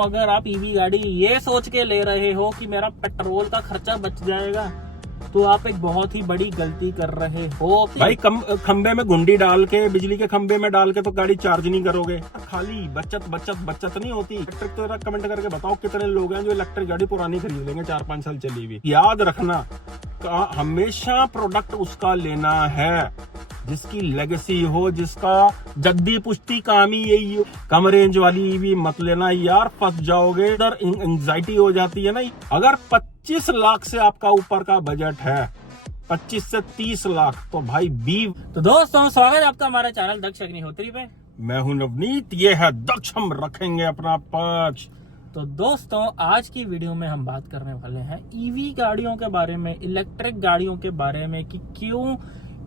अगर आप ईवी गाड़ी ये सोच के ले रहे हो कि मेरा पेट्रोल का खर्चा बच जाएगा, तो आप एक बहुत ही बड़ी गलती कर रहे हो भाई। खंबे में गुंडी डाल के, बिजली के खंबे में डाल के तो गाड़ी चार्ज नहीं करोगे। खाली बचत बचत बचत नहीं होती। इलेक्ट्रिक तो कमेंट करके बताओ कितने लोग हैं जो इलेक्ट्रिक गाड़ी पुरानी खरीद लेंगे 4-5 साल चली हुई। याद रखना, हमेशा प्रोडक्ट उसका लेना है जिसकी लेगेसी हो, जिसका जद्दी पुश्ती काम ही यही हो। कम रेंज वाली ईवी मत लेना यार, फंस जाओगे। इधर एंजाइटी हो जाती है ना। अगर 25 लाख से आपका ऊपर का बजट है, 25 से 30 लाख, तो भाई तो दोस्तों, स्वागत है आपका हमारे चैनल दक्ष अग्निहोत्री पे। मैं हूं नवनीत, ये है दक्ष। हम रखेंगे अपना पक्ष। तो दोस्तों, आज की वीडियो में हम बात करने वाले हैं ईवी गाड़ियों के बारे में, इलेक्ट्रिक गाड़ियों के बारे में कि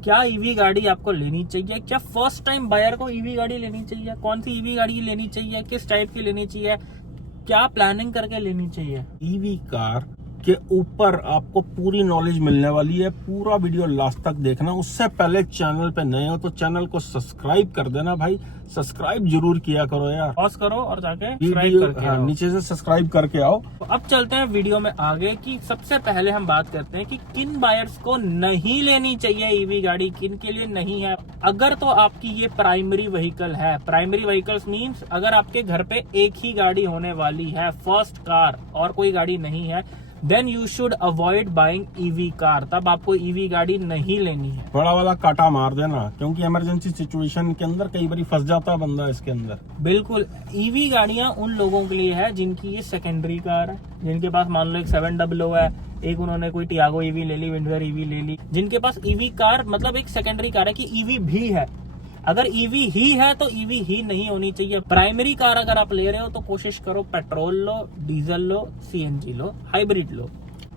क्या ईवी गाड़ी आपको लेनी चाहिए, क्या फर्स्ट टाइम बायर को ईवी गाड़ी लेनी चाहिए, कौन सी ईवी गाड़ी लेनी चाहिए, किस टाइप की लेनी चाहिए, क्या प्लानिंग करके लेनी चाहिए। ईवी कार के ऊपर आपको पूरी नॉलेज मिलने वाली है। पूरा वीडियो लास्ट तक देखना। उससे पहले चैनल पे नए हो तो चैनल को सब्सक्राइब कर देना भाई। सब्सक्राइब जरूर किया करो यार। पॉज करो और जाके नीचे से सब्सक्राइब करके आओ। तो अब चलते हैं वीडियो में आगे कि सबसे पहले हम बात करते हैं कि किन बायर्स को नहीं लेनी चाहिए ईवी गाड़ी, किन के लिए नहीं है। अगर तो आपकी ये प्राइमरी व्हीकल है, प्राइमरी व्हीकल्स मीन्स अगर आपके घर पे एक ही गाड़ी होने वाली है, फर्स्ट कार, और कोई गाड़ी नहीं है, then you should avoid buying EV car. तब आपको ईवी गाड़ी नहीं लेनी है। बड़ा वाला काटा मार देना, क्योंकि इमरजेंसी सिचुएशन के अंदर कई बार फंस जाता है बंदा इसके अंदर। बिल्कुल, ईवी गाड़ियां उन लोगों के लिए है जिनकी ये सेकेंडरी कार है, जिनके पास मान लो एक 700 है, एक उन्होंने कोई टियागो ईवी ले ली, विंडसर ईवी ले ली, जिनके पास ईवी कार मतलब एक सेकेंडरी कार है कि ईवी भी है। अगर ईवी ही है तो ईवी ही नहीं होनी चाहिए। प्राइमरी कार अगर आप ले रहे हो तो कोशिश करो पेट्रोल लो, डीजल लो, सीएनजी लो, हाइब्रिड लो।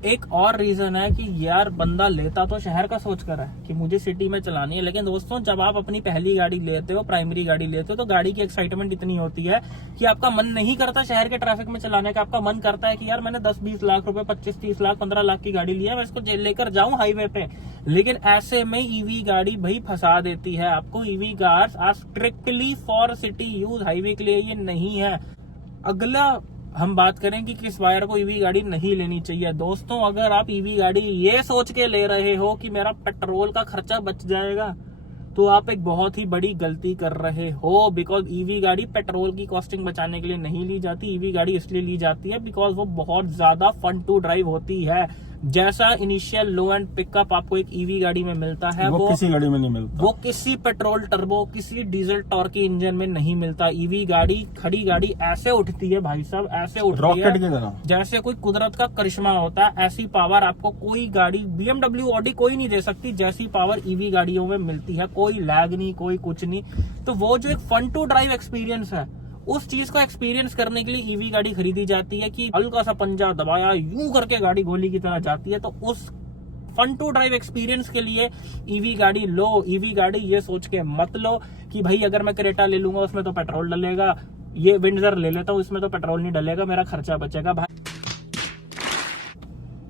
एक और रीजन है कि यार बंदा लेता तो शहर का सोच कर है कि मुझे सिटी में चलानी है, लेकिन दोस्तों जब आप अपनी पहली गाड़ी लेते हो, प्राइमरी गाड़ी लेते हो, तो गाड़ी की एक्साइटमेंट इतनी होती है कि आपका मन नहीं करता शहर के ट्रैफिक में चलाने का। आपका मन करता है कि यार मैंने 10-20 लाख रुपए, 25-30 लाख, 15 लाख की गाड़ी ली है, मैं इसको लेकर जाऊं हाईवे पे। लेकिन ऐसे में ईवी गाड़ी भाई फंसा देती है आपको। EV cars are strictly for city use, highway के लिए ये नहीं है। अगला हम बात करें कि किस बायर को ईवी गाड़ी नहीं लेनी चाहिए। दोस्तों, अगर आप ईवी गाड़ी ये सोच के ले रहे हो कि मेरा पेट्रोल का खर्चा बच जाएगा, तो आप एक बहुत ही बड़ी गलती कर रहे हो। बिकॉज ईवी गाड़ी पेट्रोल की कॉस्टिंग बचाने के लिए नहीं ली जाती। ईवी गाड़ी इसलिए ली जाती है बिकॉज वो बहुत ज्यादा फन टू ड्राइव होती है। जैसा इनिशियल लो एंड पिकअप आपको एक ईवी गाड़ी में मिलता है, वो किसी गाड़ी में नहीं मिलता। वो किसी पेट्रोल टर्बो, किसी डीजल टॉर्की इंजन में नहीं मिलता। ईवी गाड़ी, खड़ी गाड़ी ऐसे उठती है भाई साहब, ऐसे उठती रॉकेट है की तरह, जैसे कोई कुदरत का करिश्मा होता है। ऐसी पावर आपको कोई गाड़ी, BMW, ऑडी कोई नहीं दे सकती जैसी पावर ईवी गाड़ियों में मिलती है। कोई लैग नहीं, कोई कुछ नहीं। तो वो जो एक फन टू ड्राइव एक्सपीरियंस है, उस चीज को एक्सपीरियंस करने के लिए ईवी गाड़ी खरीदी जाती है कि हल्का सा पंजा दबाया, यूं करके गाड़ी गोली की तरह जाती है। तो उस फन टू ड्राइव एक्सपीरियंस के लिए ईवी गाड़ी लो। ईवी गाड़ी ये सोच के मत लो कि भाई अगर मैं क्रेटा ले लूंगा उसमें तो पेट्रोल डलेगा, ये विंडसर ले लेता हूँ इसमें तो पेट्रोल नहीं डलेगा, मेरा खर्चा बचेगा। भाई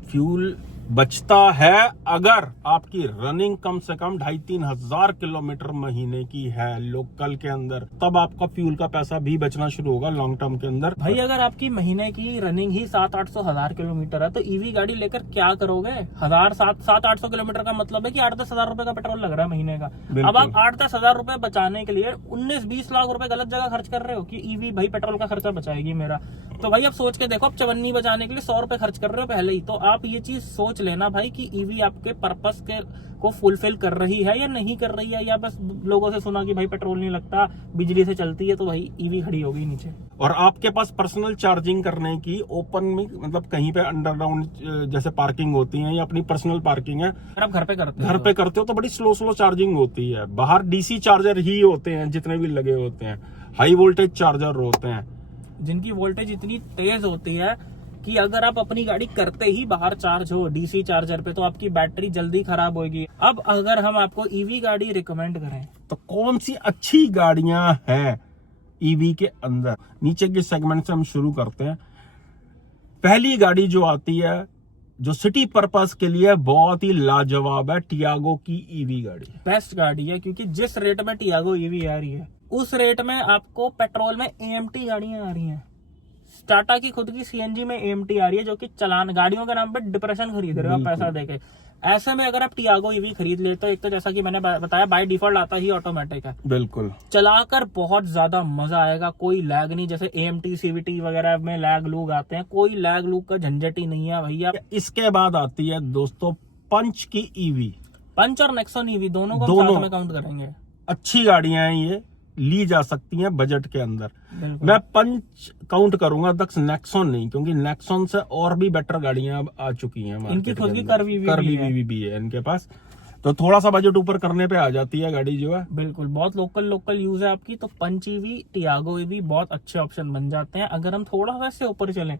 फ्यूल बचता है अगर आपकी रनिंग कम से कम 2,500-3 हजार किलोमीटर महीने की है लोकल के अंदर, तब आपका फ्यूल का पैसा भी बचना शुरू होगा लॉन्ग टर्म के अंदर। भाई अगर आपकी महीने की रनिंग ही 700-800 हजार किलोमीटर है, तो ईवी गाड़ी लेकर क्या करोगे। 700-800 किलोमीटर का मतलब है कि 8-10 हजार रुपए का पेट्रोल लग रहा है महीने का। अब आप 8-10 हजार रुपए बचाने के लिए 19-20 लाख रुपए गलत जगह खर्च कर रहे हो कि ईवी भाई पेट्रोल का खर्चा बचाएगी मेरा। तो भाई अब सोच के देखो, आप चवन्नी बचाने के लिए 100 रुपए खर्च कर रहे हो पहले ही। तो आप ये चीज सोच लेना भाई कि ईवी आपके पर्पस को फुलफिल कर रही है या नहीं कर रही है, या बस लोगों से सुना कि भाई पेट्रोल नहीं लगता, बिजली से चलती है, तो भाई ईवी खड़ी होगी नीचे। और आपके पास पर्सनल चार्जिंग करने की ओपन में, मतलब कहीं पे अंडरग्राउंड जैसे पार्किंग होती है या अपनी पर्सनल पार्किंग है, आप घर पे करते हो तो बड़ी स्लो चार्जिंग होती है। बाहर डीसी चार्जर ही होते हैं जितने भी लगे होते हैं, हाई वोल्टेज चार्जर होते हैं जिनकी वोल्टेज इतनी तेज होती है कि अगर आप अपनी गाड़ी करते ही बाहर चार्ज हो डीसी चार्जर पे, तो आपकी बैटरी जल्दी खराब होगी। अब अगर हम आपको ईवी गाड़ी रिकमेंड करें तो कौन सी अच्छी गाड़ियां हैं ईवी के अंदर, नीचे के सेगमेंट से हम शुरू करते हैं। पहली गाड़ी जो आती है, जो सिटी पर्पस के लिए बहुत ही लाजवाब है, टियागो की ईवी गाड़ी। बेस्ट गाड़ी है, क्योंकि जिस रेट में टियागो ईवी आ रही है, उस रेट में आपको पेट्रोल में AMT गाड़ियां आ रही हैं। टाटा की खुद की सीएनजी में AMT आ रही है, जो कि चलान गाड़ियों के नाम पे डिप्रेशन खरीद रहे हो आप पैसा देके। ऐसे में अगर आप टियागो ईवी खरीद लेते हो, एक तो जैसा कि मैंने बताया बाय डिफॉल्ट आता ही ऑटोमेटिक है, बिल्कुल चलाकर बहुत ज्यादा मजा आएगा, कोई लैग नहीं। जैसे AMT CVT वगैरह में लैग लूग आते हैं, कोई लैग लूग का झंझट ही नहीं है भैया। इसके बाद आती है दोस्तों पंच की ईवी। पंच और नेक्सॉन ईवी दोनों को हम साथ में काउंट करेंगे। अच्छी गाड़ियां हैं, ये ली जा सकती हैं बजट के अंदर। बिल्कुल। मैं पंच काउंट करूंगा, दक्ष नेक्सॉन नहीं, क्योंकि नेक्सॉन से और भी बेटर गाड़ियां अब आ चुकी हैं। इनकी खुद की कर्व ईवी भी है इनके पास, तो थोड़ा सा बजट ऊपर करने पे आ जाती है गाड़ी जो है। बिल्कुल, बहुत लोकल यूज है आपकी, तो पंच ईवी, टियागो ईवी बहुत अच्छे ऑप्शन बन जाते हैं। अगर हम थोड़ा सा इससे ऊपर चलें,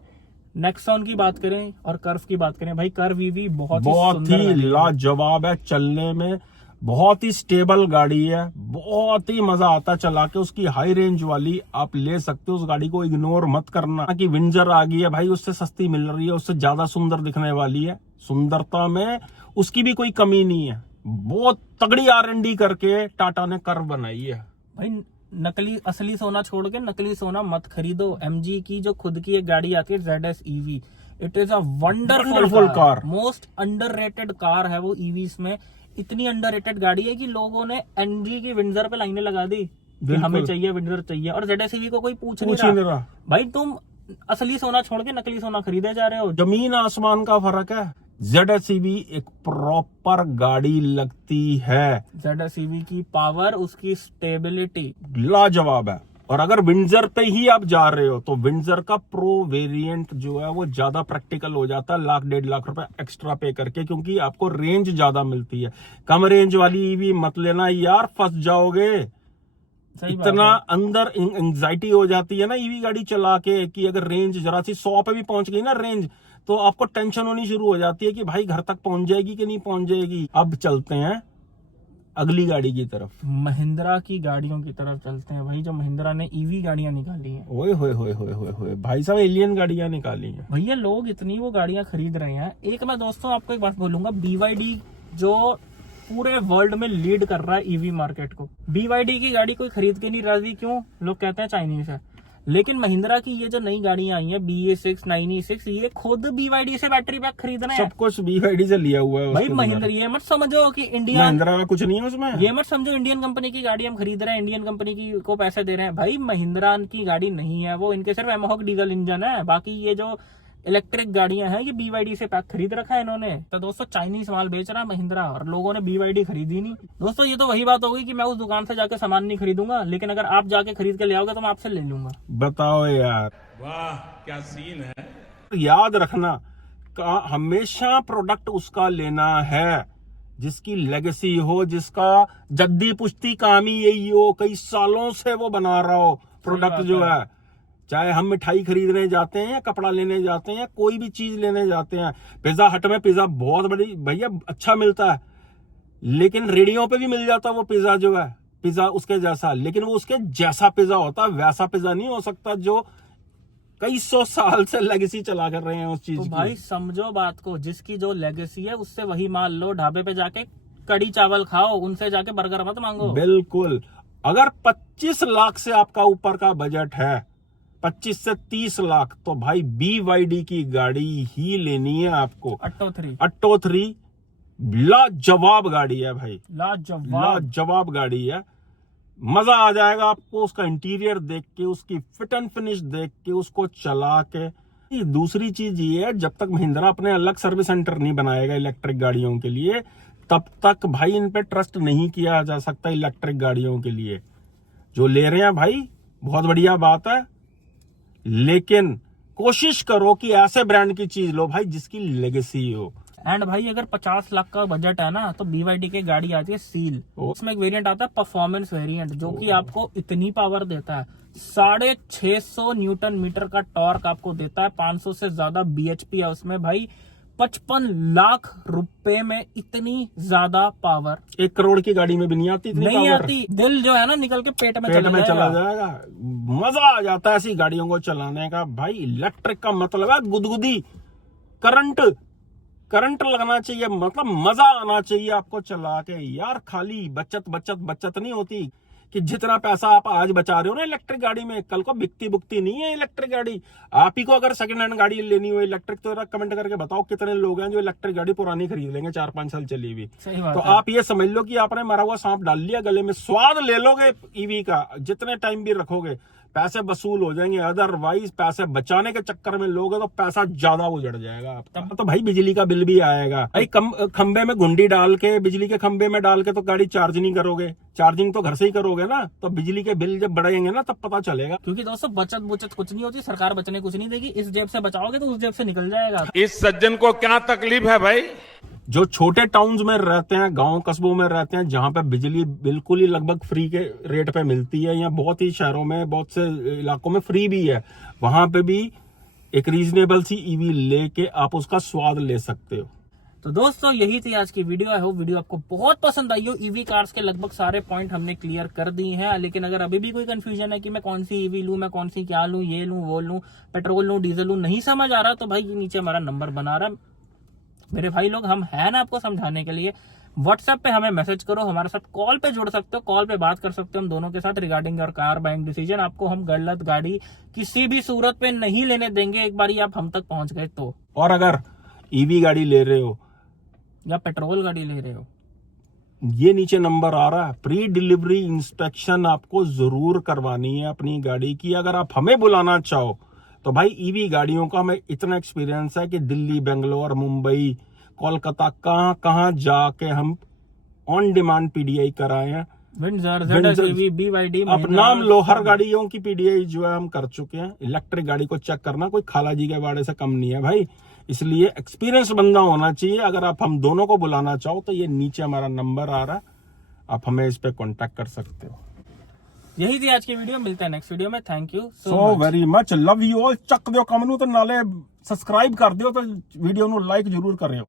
नेक्सॉन की बात करें और कर्व की बात करें, भाई कर्व ईवी बहुत ही लाजवाब है, चलने में बहुत ही स्टेबल गाड़ी है, बहुत ही मजा आता है चला के। उसकी हाई रेंज वाली आप ले सकते हो, उस गाड़ी को इग्नोर मत करना कि विंजर आ गई है भाई, उससे सस्ती मिल रही है, उससे ज्यादा सुंदर दिखने वाली है। सुंदरता में उसकी भी कोई कमी नहीं है, बहुत तगड़ी R&D करके टाटा ने कर्व बनाई है भाई। नकली असली सोना छोड़ के नकली सोना मत खरीदो। MG की जो खुद की एक गाड़ी आती है ZS EV, it is a wonderful car, most underrated car है वो EVs में। इतनी अंडररेटेड गाड़ी है कि लोगों ने MG की विंडसर पे लाइनें लगा दी कि हमें चाहिए, विंडसर चाहिए, और ZS EV को कोई पूछ नहीं रहा। भाई तुम असली सोना छोड़ के नकली सोना खरीदे जा रहे हो, जमीन आसमान का फर्क है। ZS EV एक प्रॉपर गाड़ी लगती है। ZS EV की पावर, उसकी स्टेबिलिटी लाजवाब है। और अगर विंडसर पे ही आप जा रहे हो तो विंडसर का प्रो वेरिएंट जो है वो ज्यादा प्रैक्टिकल हो जाता है, 1,00,000-1.5 लाख रुपए एक्स्ट्रा पे करके, क्योंकि आपको रेंज ज्यादा मिलती है। कम रेंज वाली ईवी मत लेना यार, फंस जाओगे। इतना अंदर एंजाइटी हो जाती है ना ईवी गाड़ी चला के कि अगर रेंज जरा सी 100 पे भी पहुंच गई ना रेंज, तो आपको टेंशन होनी शुरू हो जाती है कि भाई घर तक पहुंच जाएगी कि नहीं पहुंच जाएगी। अब चलते हैं अगली गाड़ी की तरफ, महिंद्रा की गाड़ियों की तरफ चलते हैं भाई, जो महिंद्रा ने ईवी गाड़ियां निकाली हैं। ओए होए होए होए होए होए भाई साहब, एलियन गाड़ियां निकाली हैं भैया। लोग इतनी वो गाड़ियां खरीद रहे हैं। एक मैं दोस्तों आपको एक बात बोलूंगा, BYD जो पूरे वर्ल्ड में लीड कर रहा है ईवी मार्केट को, BYD की गाड़ी कोई खरीद के नहीं राजी। क्यों? लोग कहते हैं चाइनीज है। लेकिन महिंद्रा की ये जो नई गाड़ियां आई हैं BE6, 9E6, ये खुद BYD से बैटरी पैक खरीद रहे हैं। सब कुछ BYD से लिया हुआ है भाई। महिंद्रा ये मत समझो कि इंडिया, महिंद्रा का कुछ नहीं है उसमें। ये मत समझो इंडियन कंपनी की गाड़ी हम खरीद रहे हैं, इंडियन कंपनी की को पैसे दे रहे हैं। भाई महिंद्रा की गाड़ी नहीं है वो, इनके सिर्फ एमोहक डीजल इंजन है। बाकी ये जो इलेक्ट्रिक गाड़ियां हैं ये BYD से पैक खरीद रखा है इन्होंने। तो दोस्तों चाइनीज माल बेच रहा है महिंद्रा, और लोगों ने BYD खरीदी नहीं। दोस्तों ये तो वही बात होगी कि मैं उस दुकान से जाके सामान नहीं खरीदूंगा, लेकिन अगर आप जाके खरीद के ले आओगे तो मैं आपसे ले लूंगा। बताओ यार, वाह क्या सीन है। याद रखना हमेशा प्रोडक्ट उसका लेना है जिसकी लेगेसी हो, जिसका जद्दी पुश्ती काम ही यही हो, कई सालों से वो बना रहा हो प्रोडक्ट जो है। चाहे हम मिठाई खरीदने जाते हैं या कपड़ा लेने जाते हैं या कोई भी चीज लेने जाते हैं, पिज्जा हट में पिज्जा बहुत बड़ी भैया अच्छा मिलता है, लेकिन रेडियो पे भी मिल जाता है वो पिज्जा जो है, पिज्जा उसके जैसा, लेकिन वो उसके जैसा पिज्जा होता है, वैसा पिज्जा नहीं हो सकता जो कई 100 साल से लेगेसी चला कर रहे हैं उस चीज तो की। भाई समझो बात को, जिसकी जो लेगेसी है उससे वही मान लो। ढाबे पे जाके कड़ी चावल खाओ, उनसे जाके बर्गर मत मांगो। बिल्कुल। अगर 25 लाख से आपका ऊपर का बजट है, 25 से 30 लाख, तो भाई BYD की गाड़ी ही लेनी है आपको। अट्टो 3 लाजवाब गाड़ी है भाई, लाजवाब गाड़ी है। मजा आ जाएगा आपको उसका इंटीरियर देख के, उसकी फिट एंड फिनिश देख के, उसको चला के। दूसरी चीज ये है, जब तक महिंद्रा अपने अलग सर्विस सेंटर नहीं बनाएगा इलेक्ट्रिक गाड़ियों के लिए, तब तक भाई इन पे ट्रस्ट नहीं किया जा सकता इलेक्ट्रिक गाड़ियों के लिए। जो ले रहे हैं भाई बहुत बढ़िया बात है, लेकिन कोशिश करो कि ऐसे ब्रांड की चीज लो भाई जिसकी लेगेसी हो। एंड भाई अगर 50 लाख का बजट है ना, तो BYD की गाड़ी आती है सील। उसमें एक वेरिएंट आता है परफॉर्मेंस वेरिएंट, जो कि आपको इतनी पावर देता है, 650 न्यूटन मीटर का टॉर्क आपको देता है, 500 से ज्यादा BHP है उसमें भाई। 55 लाख रुपए में इतनी ज्यादा पावर 1 करोड़ की गाड़ी में भी नहीं आती, नहीं आती। दिल जो है ना निकल के पेट में चला जाएगा। मजा आ जाता है ऐसी गाड़ियों को चलाने का भाई। इलेक्ट्रिक का मतलब है गुदगुदी, करंट लगना चाहिए, मतलब मजा आना चाहिए आपको चला के यार। खाली बचत नहीं होती कि जितना पैसा आप आज बचा रहे हो ना इलेक्ट्रिक गाड़ी में, कल को बिकती बुकती नहीं है इलेक्ट्रिक गाड़ी। आप ही को अगर सेकंड हैंड गाड़ी लेनी हो इलेक्ट्रिक, तो कमेंट करके बताओ कितने लोग हैं जो इलेक्ट्रिक गाड़ी पुरानी खरीद लेंगे 4-5 साल चली हुई। सही बात तो है। आप ये समझ लो कि आपने मरा हुआ सांप डाल लिया गले में। स्वाद ले लोगे ईवी का, जितने टाइम भी रखोगे पैसे वसूल हो जाएंगे, अदरवाइज पैसे बचाने के चक्कर में लोगे तो पैसा ज्यादा उजड़ जाएगा आपका। तब तो भाई बिजली का बिल भी आएगा भाई। खंबे में गुंडी डाल के, बिजली के खंबे में डाल के तो गाड़ी चार्ज नहीं करोगे, चार्जिंग तो घर से ही करोगे ना, तो बिजली के बिल जब बढ़ेंगे ना तब पता चलेगा। क्योंकि दोस्तों बचत कुछ नहीं होती, सरकार बचने कुछ नहीं देगी। इस जेब से बचाओगे तो उस जेब से निकल जाएगा। इस सज्जन को क्या तकलीफ है भाई? जो छोटे टाउन्स में रहते हैं, गांव कस्बों में रहते हैं, जहां पे बिजली बिल्कुल ही लगभग फ्री के रेट पे मिलती है, या बहुत ही शहरों में, बहुत से इलाकों में फ्री भी है, वहां पे भी एक रीजनेबल सी ईवी लेके आप उसका स्वाद ले सकते हो। तो दोस्तों यही थी आज की वीडियो। आई होप वीडियो आपको बहुत पसंद आई हो। ईवी कार्स के लगभग सारे पॉइंट हमने क्लियर कर दिए हैं, लेकिन अगर अभी भी कोई कंफ्यूजन है कि मैं कौन सी ईवी लूं, मैं कौन सी क्या लूं, ये लूं वो लूं, पेट्रोल लूं डीजल लूं, नहीं समझ आ रहा, तो भाई नीचे हमारा नंबर बना रहा है। मेरे भाई लोग हम हैं ना आपको समझाने के लिए। व्हाट्सएप पे हमें मैसेज करो, हमारे साथ कॉल पे जुड़ सकते हो, कॉल पे बात कर सकते हो हम दोनों के साथ regarding your car buying decision. आपको हम गलत गाड़ी किसी भी सूरत पे नहीं लेने देंगे, एक बार आप हम तक पहुंच गए तो। और अगर ईवी गाड़ी ले रहे हो या पेट्रोल गाड़ी ले रहे हो, ये नीचे नंबर आ रहा है, प्री डिलीवरी इंस्पेक्शन आपको जरूर करवानी है अपनी गाड़ी की। अगर आप हमें बुलाना चाहो तो भाई ईवी गाड़ियों का हमें इतना एक्सपीरियंस है कि दिल्ली, बेंगलोर, मुंबई, कोलकाता, कहां जाके हम ऑन डिमांड पीडीआई कराए हैं। विंडसर, ZSUV, BYD, आप नाम लो, हर गाड़ियों की पीडीआई जो है हम कर चुके हैं। इलेक्ट्रिक गाड़ी को चेक करना कोई खाला जी के बाड़े से कम नहीं है भाई, इसलिए एक्सपीरियंस बंदा होना चाहिए। अगर आप हम दोनों को बुलाना चाहो तो ये नीचे हमारा नंबर आ रहा है, आप हमें इस पे कांटेक्ट कर सकते हो। यही थी आज की वीडियो, मिलते हैं नेक्स्ट वीडियो में। Thank you so very much, love you all. ਚੱਕ ਦਿਓ ਕਮ ਨੂੰ ਤੇ ਨਾਲੇ ਸਬਸਕ੍ਰਾਈਬ ਕਰ ਦਿਓ ਤੇ ਵੀਡੀਓ ਨੂੰ ਲਾਈਕ ਜ਼ਰੂਰ ਕਰਿਓ।